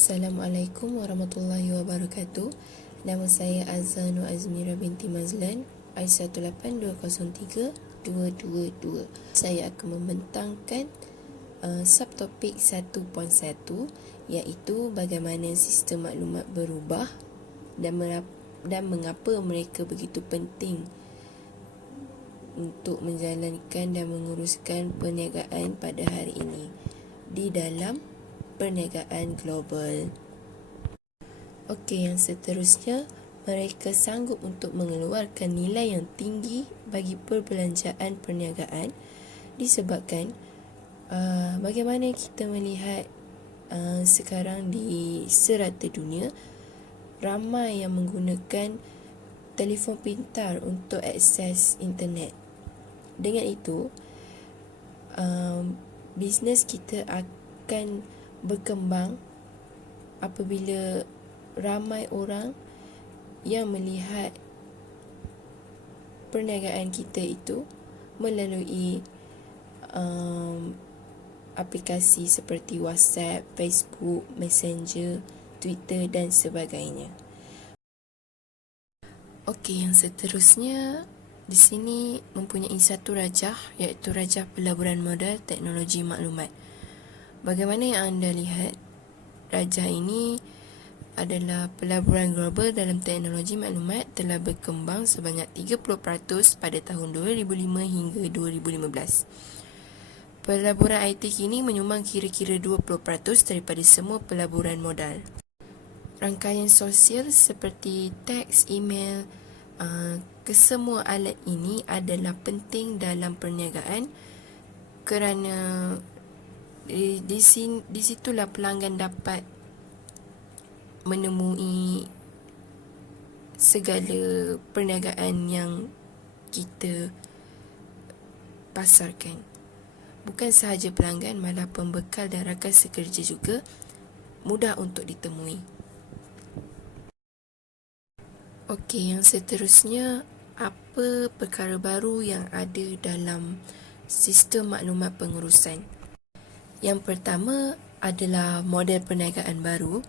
Assalamualaikum warahmatullahi wabarakatuh. Nama saya Azza Nur Azmira binti Mazlan, I18203-222. Saya akan membentangkan subtopik 1.1, iaitu bagaimana sistem maklumat berubah dan mengapa mereka begitu penting untuk menjalankan dan menguruskan perniagaan pada hari ini di dalam perniagaan global. Okey, yang seterusnya, mereka sanggup untuk mengeluarkan nilai yang tinggi bagi perbelanjaan perniagaan disebabkan bagaimana kita melihat sekarang di serata dunia ramai yang menggunakan telefon pintar untuk akses internet. Dengan itu, bisnes kita akan berkembang apabila ramai orang yang melihat perniagaan kita itu melalui aplikasi seperti WhatsApp, Facebook, Messenger, Twitter dan sebagainya. Okey, yang seterusnya di sini mempunyai satu rajah, iaitu rajah pelaburan modal teknologi maklumat. Bagaimana yang anda lihat, rajah ini adalah pelaburan global dalam teknologi maklumat telah berkembang sebanyak 30% pada tahun 2005 hingga 2015. Pelaburan IT kini menyumbang kira-kira 20% daripada semua pelaburan modal. Rangkaian sosial seperti teks, email, kesemua alat ini adalah penting dalam perniagaan kerana di situlah pelanggan dapat menemui segala perniagaan yang kita pasarkan. Bukan sahaja pelanggan, malah pembekal dan rakan sekerja juga mudah untuk ditemui. Okey, yang seterusnya, apa perkara baru yang ada dalam sistem maklumat pengurusan? Yang pertama adalah model perniagaan baru.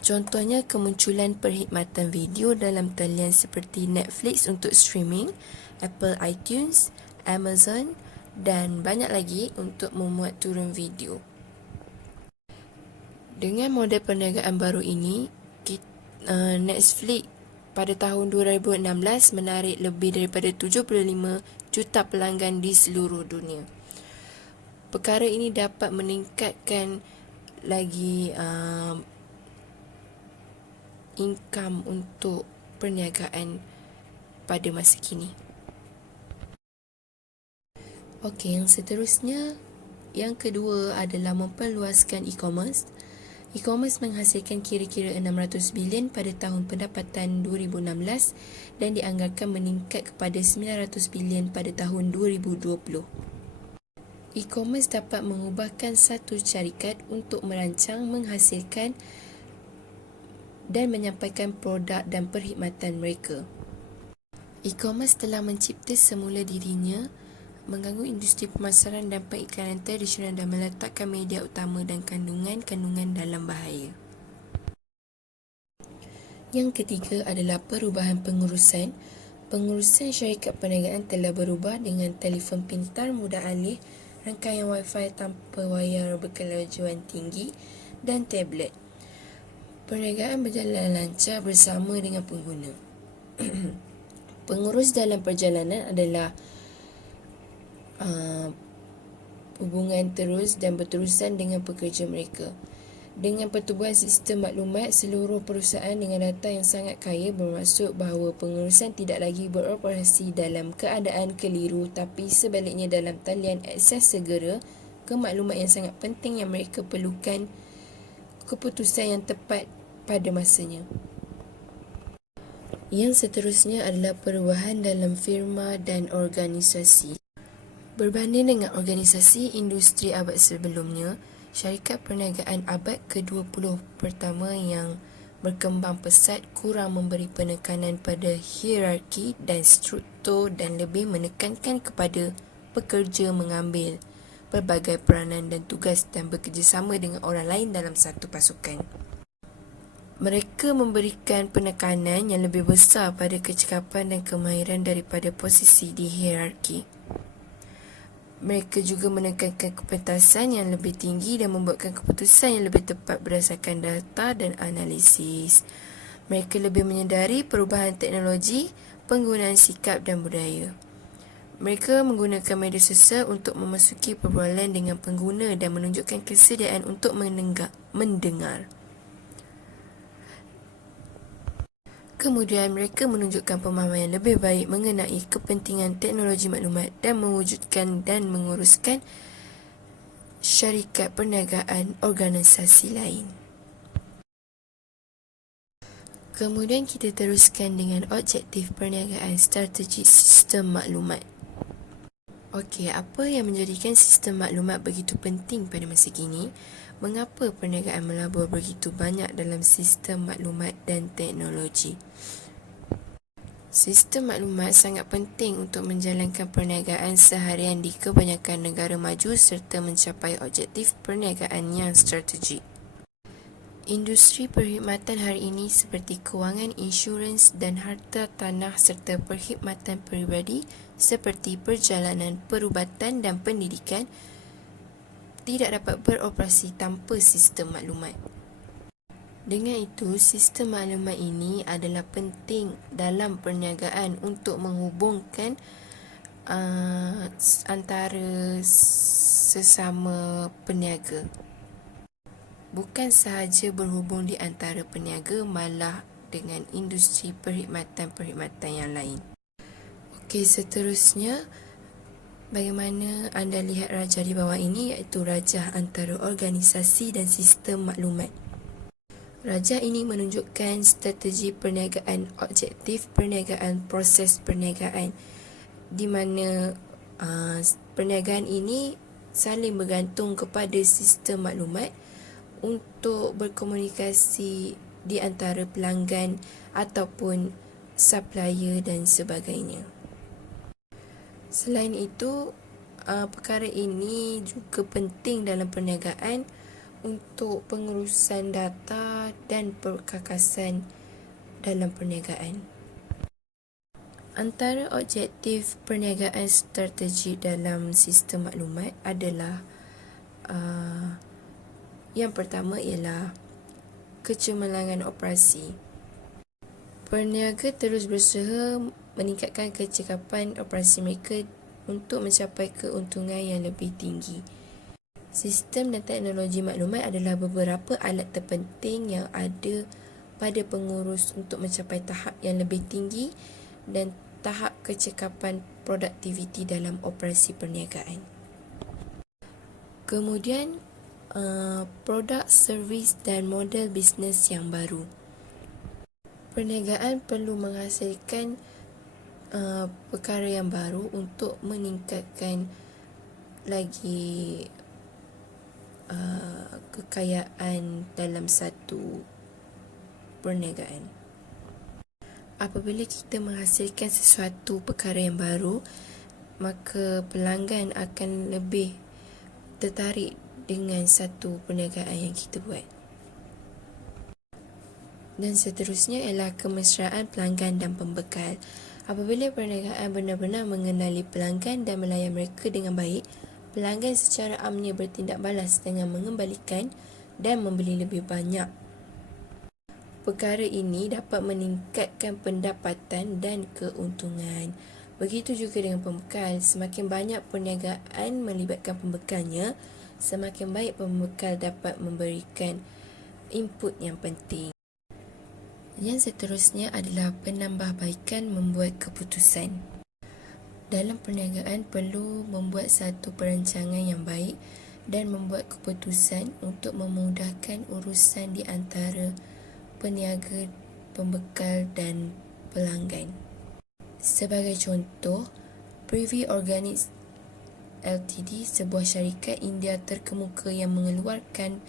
Contohnya kemunculan perkhidmatan video dalam talian seperti Netflix untuk streaming, Apple iTunes, Amazon dan banyak lagi untuk memuat turun video. Dengan model perniagaan baru ini, Netflix pada tahun 2016 menarik lebih daripada 75 juta pelanggan di seluruh dunia. Perkara ini dapat meningkatkan lagi income untuk perniagaan pada masa kini. Okey, yang seterusnya, yang kedua adalah memperluaskan e-commerce. E-commerce menghasilkan kira-kira 600 bilion pada tahun pendapatan 2016 dan dianggarkan meningkat kepada 900 bilion pada tahun 2020. E-commerce dapat mengubahkan satu syarikat untuk merancang, menghasilkan dan menyampaikan produk dan perkhidmatan mereka. E-commerce telah mencipta semula dirinya, mengganggu industri pemasaran dan pengiklanan tradisional dan meletakkan media utama dan kandungan-kandungan dalam bahaya. Yang ketiga adalah perubahan pengurusan. Pengurusan syarikat perniagaan telah berubah dengan telefon pintar mudah alih, rangkaian Wi-Fi tanpa wayar berkelajuan tinggi dan tablet. Perniagaan berjalan lancar bersama dengan pengguna. Pengurus dalam perjalanan adalah hubungan terus dan berterusan dengan pekerja mereka. Dengan pertubuhan sistem maklumat, seluruh perusahaan dengan data yang sangat kaya bermaksud bahawa pengurusan tidak lagi beroperasi dalam keadaan keliru, tapi sebaliknya dalam talian akses segera ke maklumat yang sangat penting yang mereka perlukan keputusan yang tepat pada masanya. Yang seterusnya adalah perubahan dalam firma dan organisasi. Berbanding dengan organisasi industri abad sebelumnya, syarikat perniagaan abad ke-20 pertama yang berkembang pesat kurang memberi penekanan pada hierarki dan struktur dan lebih menekankan kepada pekerja mengambil pelbagai peranan dan tugas dan bekerjasama dengan orang lain dalam satu pasukan. Mereka memberikan penekanan yang lebih besar pada kecekapan dan kemahiran daripada posisi di hierarki. Mereka juga menekankan kepentasan yang lebih tinggi dan membuatkan keputusan yang lebih tepat berdasarkan data dan analisis. Mereka lebih menyedari perubahan teknologi, penggunaan sikap dan budaya. Mereka menggunakan media sosial untuk memasuki perbualan dengan pengguna dan menunjukkan kesediaan untuk mendengar. Kemudian, mereka menunjukkan pemahaman yang lebih baik mengenai kepentingan teknologi maklumat dan mewujudkan dan menguruskan syarikat perniagaan organisasi lain. Kemudian kita teruskan dengan objektif perniagaan strategi sistem maklumat. Okey, apa yang menjadikan sistem maklumat begitu penting pada masa kini? Mengapa perniagaan melabur begitu banyak dalam sistem maklumat dan teknologi? Sistem maklumat sangat penting untuk menjalankan perniagaan seharian di kebanyakan negara maju serta mencapai objektif perniagaan yang strategik. Industri perkhidmatan hari ini seperti kewangan, insurans dan harta tanah serta perkhidmatan peribadi seperti perjalanan, perubatan dan pendidikan tidak dapat beroperasi tanpa sistem maklumat. Dengan itu, sistem maklumat ini adalah penting dalam perniagaan untuk menghubungkan antara sesama peniaga. Bukan sahaja berhubung di antara peniaga, malah dengan industri perkhidmatan yang lain. Okey, seterusnya, bagaimana anda lihat rajah di bawah ini, iaitu rajah antara organisasi dan sistem maklumat. Rajah ini menunjukkan strategi perniagaan, objektif perniagaan, proses perniagaan, di mana perniagaan ini saling bergantung kepada sistem maklumat untuk berkomunikasi di antara pelanggan ataupun supplier dan sebagainya. Selain itu, perkara ini juga penting dalam perniagaan untuk pengurusan data dan perkakasan dalam perniagaan. Antara objektif perniagaan strategi dalam sistem maklumat adalah yang pertama ialah kecemerlangan operasi. Peniaga terus berusaha meningkatkan kecekapan operasi mereka untuk mencapai keuntungan yang lebih tinggi. Sistem dan teknologi maklumat adalah beberapa alat terpenting yang ada pada pengurus untuk mencapai tahap yang lebih tinggi dan tahap kecekapan produktiviti dalam operasi perniagaan. Kemudian, produk, servis dan model bisnes yang baru. Perniagaan perlu menghasilkan perkara yang baru untuk meningkatkan lagi kekayaan dalam satu perniagaan. Apabila kita menghasilkan sesuatu perkara yang baru, maka pelanggan akan lebih tertarik dengan satu perniagaan yang kita buat. Dan seterusnya ialah kemesraan pelanggan dan pembekal. Apabila perniagaan benar-benar mengenali pelanggan dan melayan mereka dengan baik, pelanggan secara amnya bertindak balas dengan mengembalikan dan membeli lebih banyak. Perkara ini dapat meningkatkan pendapatan dan keuntungan. Begitu juga dengan pembekal. Semakin banyak perniagaan melibatkan pembekalnya, semakin baik pembekal dapat memberikan input yang penting. Yang seterusnya adalah penambahbaikan membuat keputusan. Dalam perniagaan perlu membuat satu perancangan yang baik dan membuat keputusan untuk memudahkan urusan di antara peniaga, pembekal dan pelanggan. Sebagai contoh, Privy Organics Ltd, sebuah syarikat India terkemuka yang mengeluarkan,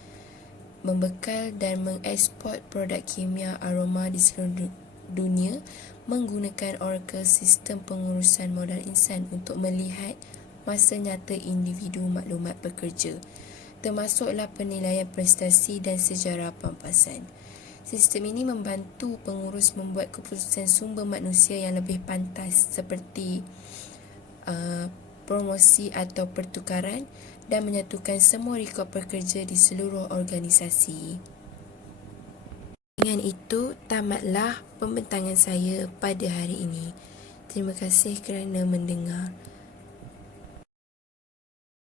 membekal dan mengeksport produk kimia aroma di seluruh dunia, menggunakan Oracle sistem pengurusan modal insan untuk melihat masa nyata individu maklumat bekerja, termasuklah penilaian prestasi dan sejarah pampasan. Sistem ini membantu pengurus membuat keputusan sumber manusia yang lebih pantas seperti promosi atau pertukaran dan menyatukan semua rekod pekerja di seluruh organisasi. Dengan itu, tamatlah pembentangan saya pada hari ini. Terima kasih kerana mendengar.